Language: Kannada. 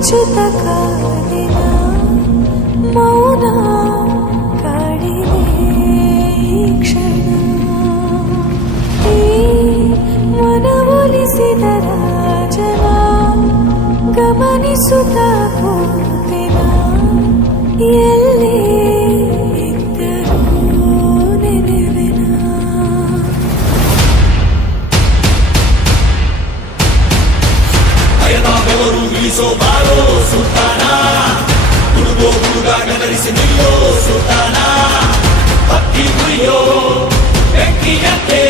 ಮೆಚ್ಚುತ್ತ ಕಾದಿನ ಮೌನ ಕಾಡಿದೆ ಈ ಕ್ಷಣ. ಈ ಮನವೊಲಿಸಿದ ರಾಜನ ಗಮನಿಸುತ್ತ ಕೂತಿನ ಎಲ್ಲಿ ಇದ್ದರೂ ನೆನೆವೆನ. ಬೆವರು ಇಳಿಸೋ ಬಾರೋ ಸುಲ್ತಾನ, ಹುಡುಗೋ ಹುಡುಗ ನಗರಿಸಿ ನಿಲ್ಲೋ ಸುಲ್ತಾನ, ಹಕ್ಕಿ ಮುರಿಯೋ ಬೆಂಕಿಯಂತೆ